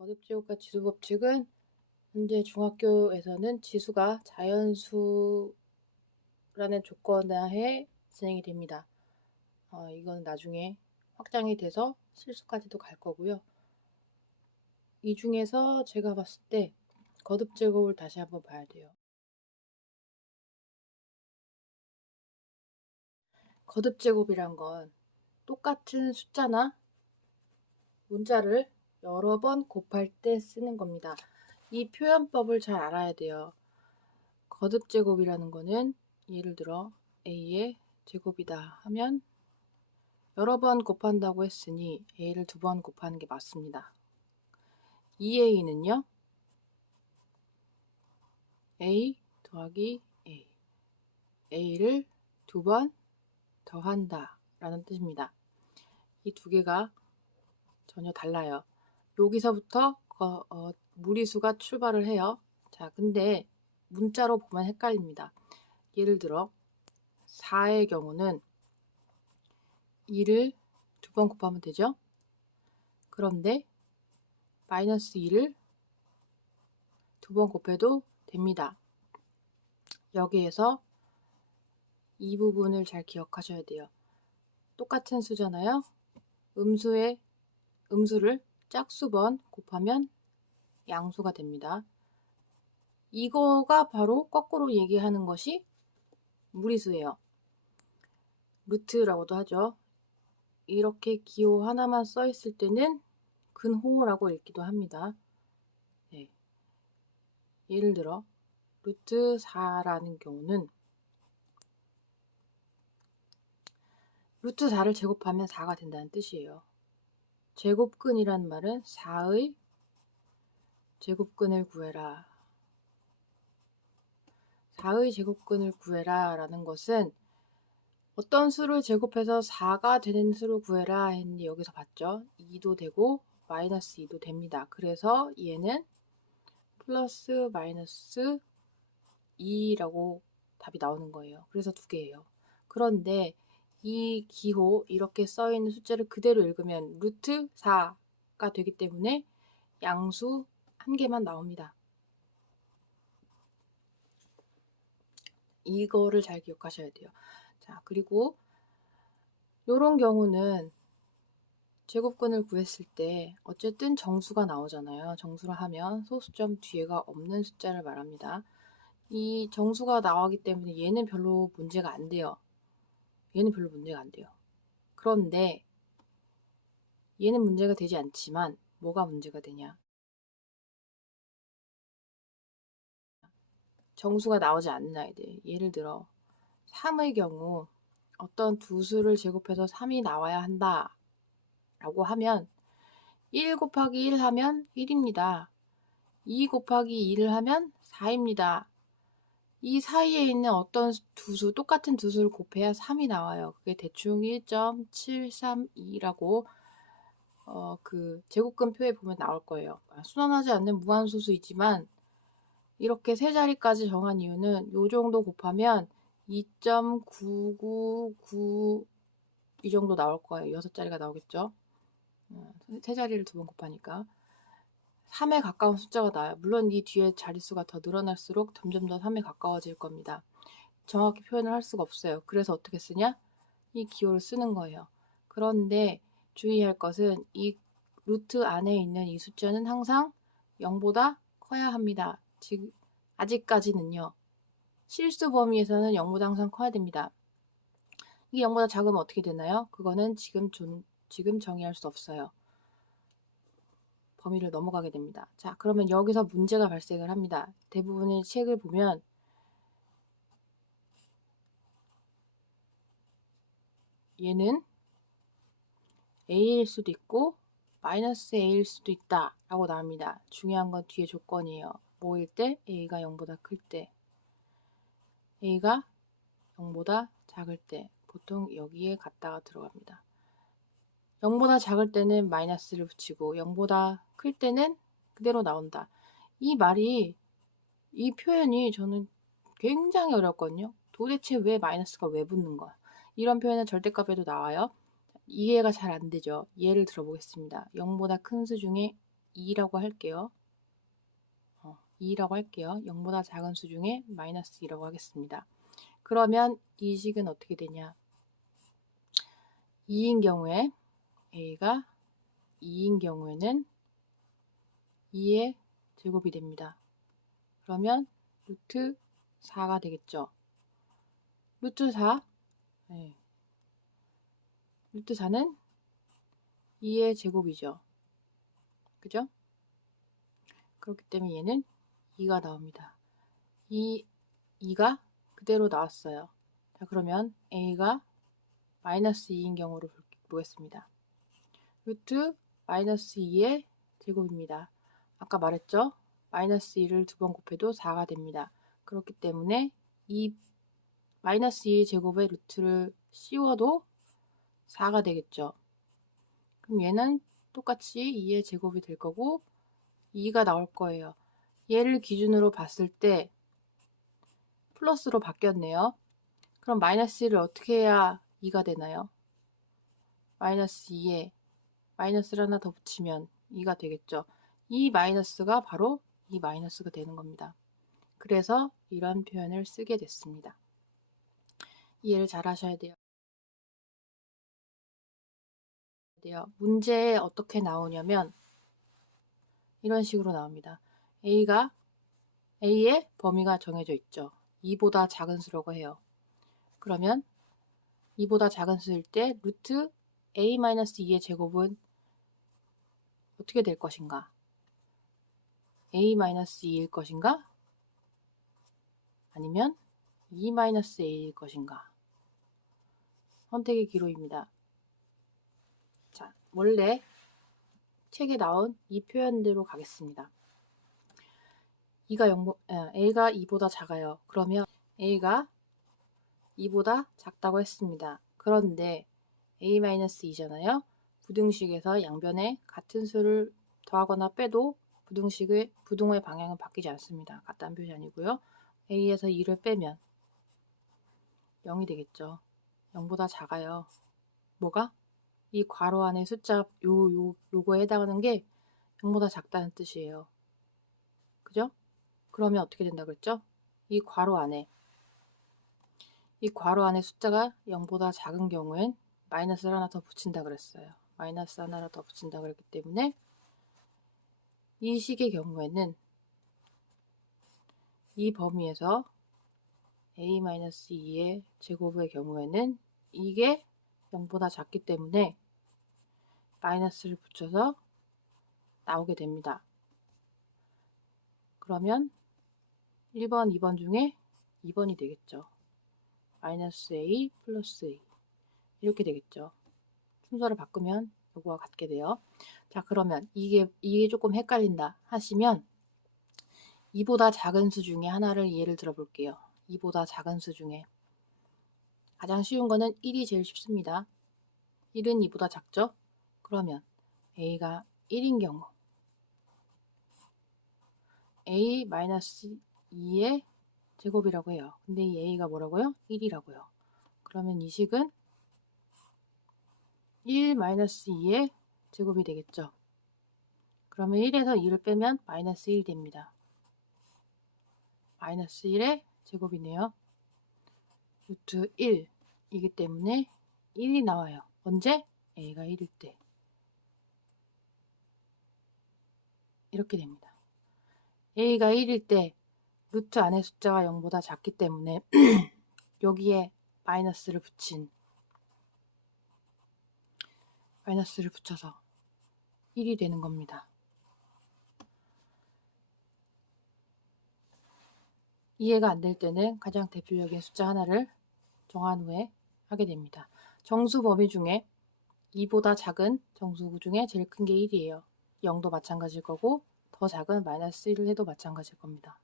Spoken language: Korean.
거듭제곱과 지수법칙은 현재 중학교에서는 지수가 자연수라는 조건하에 진행이 됩니다. 이건 나중에 확장이 돼서 실수까지도 갈 거고요. 이 중에서 제가 봤을 때 거듭제곱을 다시 한번 봐야 돼요. 거듭제곱이란 건 똑같은 숫자나 문자를 여러 번 곱할 때 쓰는 겁니다. 이 표현법을 잘 알아야 돼요. 거듭제곱이라는 거는 예를 들어 a의 제곱이다 하면 여러 번 곱한다고 했으니 a를 2번 곱하는 게 맞습니다. 2a는요 a 더하기 a를 2번 더한다 라는 뜻입니다. 이 두 개가 전혀 달라요. 여기서부터 무리수가 출발을 해요. 자, 근데 문자로 보면 헷갈립니다. 예를 들어 4의 경우는 2를 2번 곱하면 되죠. 그런데 마이너스 2를 2번 곱해도 됩니다. 여기에서 이 부분을 잘 기억하셔야 돼요. 똑같은 수잖아요. 음수를 짝수번 곱하면 양수가 됩니다. 이거가 바로 거꾸로 얘기하는 것이 무리수예요. 루트라고도 하죠. 이렇게 기호 하나만 써 있을 때는 근호라고 읽기도 합니다. 네. 예를 들어 루트 4라는 경우는 루트 4를 제곱하면 4가 된다는 뜻이에요. 제곱근이란 말은 4의 제곱근을 구해라. 4의 제곱근을 구해라 라는 것은 어떤 수를 제곱해서 4가 되는 수를 구해라 했는데 여기서 봤죠? 2도 되고 마이너스 2도 됩니다. 그래서 얘는 플러스 마이너스 2라고 답이 나오는 거예요. 그래서 두 개예요. 그런데 이 기호 이렇게 써있는 숫자를 그대로 읽으면 루트 4가 되기 때문에 양수 한 개만 나옵니다. 이거를 잘 기억하셔야 돼요. 자, 그리고 요런 경우는 제곱근을 구했을 때 어쨌든 정수가 나오잖아요. 정수를 하면 소수점 뒤에가 없는 숫자를 말합니다. 이 정수가 나오기 때문에 얘는 별로 문제가 안 돼요. 얘는 별로 문제가 안 돼요. 그런데 얘는 문제가 되지 않지만 뭐가 문제가 되냐? 정수가 나오지 않는 아이들. 예를 들어 3의 경우 어떤 두 수를 제곱해서 3이 나와야 한다 라고 하면 1 곱하기 1 하면 1입니다. 2 곱하기 2를 하면 4입니다. 이 사이에 있는 어떤 똑같은 두 수를 곱해야 3이 나와요. 그게 대충 1.732라고 그 제곱근표에 보면 나올 거예요. 순환하지 않는 무한소수이지만 이렇게 세 자리까지 정한 이유는 요 정도 곱하면 2.999 이 정도 나올 거예요. 6자리가 나오겠죠. 세 자리를 2번 곱하니까 3에 가까운 숫자가 나와요. 물론 이 뒤에 자릿수가 더 늘어날수록 점점 더 3에 가까워질 겁니다. 정확히 표현을 할 수가 없어요. 그래서 어떻게 쓰냐? 이 기호를 쓰는 거예요. 그런데 주의할 것은 이 루트 안에 있는 이 숫자는 항상 0보다 커야 합니다. 즉 아직까지는요. 실수 범위에서는 0보다 항상 커야 됩니다. 이게 0보다 작으면 어떻게 되나요? 그거는 지금 정의할 수 없어요. 범위를 넘어가게 됩니다. 자, 그러면 여기서 문제가 발생을 합니다. 대부분의 책을 보면 얘는 A일 수도 있고 마이너스 A일 수도 있다 라고 나옵니다. 중요한 건 뒤에 조건이에요. 뭐일 때? A가 0보다 클 때. A가 0보다 작을 때. 보통 여기에 갖다가 들어갑니다. 0보다 작을 때는 마이너스를 붙이고 0보다 클 때는 그대로 나온다. 이 표현이 저는 굉장히 어렵거든요. 도대체 왜 마이너스가 왜 붙는 거야? 이런 표현은 절대값에도 나와요. 이해가 잘 안 되죠. 예를 들어보겠습니다. 0보다 큰 수 중에 2라고 할게요. 2라고 할게요. 0보다 작은 수 중에 마이너스 2라고 하겠습니다. 그러면 이 식은 어떻게 되냐? 2인 경우에 a가 2인 경우에는 2의 제곱이 됩니다. 그러면 루트 4가 되겠죠. 루트 4, 네. 루트 4는 2의 제곱이죠. 그죠? 그렇기 때문에 얘는 2가 나옵니다. 2가 그대로 나왔어요. 자, 그러면 a가 마이너스 2인 경우를 보겠습니다. 루트 마이너스 2의 제곱입니다. 아까 말했죠? 마이너스 2를 두 번 곱해도 4가 됩니다. 그렇기 때문에 이 마이너스 2의 제곱의 루트를 씌워도 4가 되겠죠. 그럼 얘는 똑같이 2의 제곱이 될 거고 2가 나올 거예요. 얘를 기준으로 봤을 때 플러스로 바뀌었네요. 그럼 마이너스 1을 어떻게 해야 2가 되나요? 마이너스 2에 마이너스를 하나 더 붙이면 2가 되겠죠. 이 마이너스가 바로 이 마이너스가 되는 겁니다. 그래서 이런 표현을 쓰게 됐습니다. 이해를 잘 하셔야 돼요. 문제에 어떻게 나오냐면 이런 식으로 나옵니다. A의 범위가 정해져 있죠. 2보다 작은 수라고 해요. 그러면 2보다 작은 수일 때 루트 A-2의 제곱은 어떻게 될 것인가? A-2일 것인가? 아니면 2-A일 것인가? 선택의 기로입니다. 자, 원래 책에 나온 이 표현대로 가겠습니다. A가 2보다 작아요. 그러면 A가 2보다 작다고 했습니다. 그런데 A-2잖아요. 부등식에서 양변에 같은 수를 더하거나 빼도 부등호의 방향은 바뀌지 않습니다. 같다는 표시 아니고요. A에서 2를 빼면 0이 되겠죠. 0보다 작아요. 뭐가? 이 괄호 안에 숫자 요거에 해당하는 게 0보다 작다는 뜻이에요. 그죠? 그러면 어떻게 된다 그랬죠? 이 괄호 안에 숫자가 0보다 작은 경우엔 마이너스를 하나 더 붙인다 그랬어요. 마이너스 하나를 더 붙인다 그랬기 때문에 이 식의 경우에는 이 범위에서 A-2의 제곱의 경우에는 이게 0보다 작기 때문에 마이너스를 붙여서 나오게 됩니다. 그러면 1번, 2번 중에 2번이 되겠죠. 마이너스 A 플러스 A 이렇게 되겠죠. 순서를 바꾸면 요거와 같게 돼요. 자, 그러면 이게 조금 헷갈린다 하시면 2보다 작은 수 중에 하나를 예를 들어 볼게요. 2보다 작은 수 중에 가장 쉬운 거는 1이 제일 쉽습니다. 1은 2보다 작죠? 그러면 A가 1인 경우 A-2의 제곱이라고 해요. 근데 이 A가 뭐라고요? 1이라고요. 그러면 이 식은 1-2의 제곱이 되겠죠. 그러면 1에서 2를 빼면 마이너스 1이 됩니다. 마이너스 1의 제곱이네요. 루트 1이기 때문에 1이 나와요. 언제? A가 1일 때. 이렇게 됩니다. A가 1일 때 루트 안의 숫자가 0보다 작기 때문에 여기에 마이너스를 붙여서 1이 되는 겁니다. 이해가 안 될 때는 가장 대표적인 숫자 하나를 정한 후에 하게 됩니다. 정수 범위 중에 2보다 작은 정수 중에 제일 큰 게 1이에요. 0도 마찬가지일 거고 더 작은 마이너스 1을 해도 마찬가지일 겁니다.